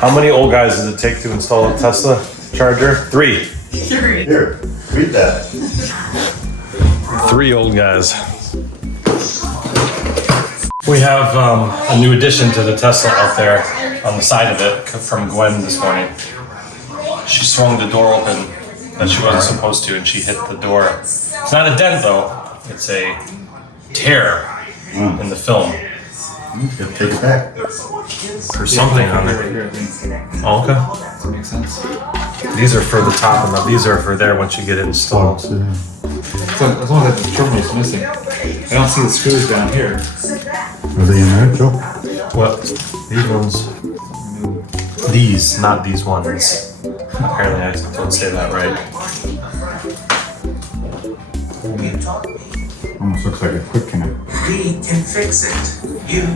How many old guys does it take to install a Tesla charger? 3. Here, read that. 3 old guys. We have a new addition to the Tesla out there on the side of it from Gwen this morning. She swung the door open that she wasn't supposed to and she hit the door. It's not a dent though, it's a tear in the film. Just take it back. There's something on it. Oh, okay. Does that make sense? These are for the top and these are for there once you get it installed. So as long as the terminal's missing. I don't see the screws down here. Are they in there, Joe? What? These ones. These, not these ones. Apparently I don't say that right. Almost looks like a quick connect. We can fix it. You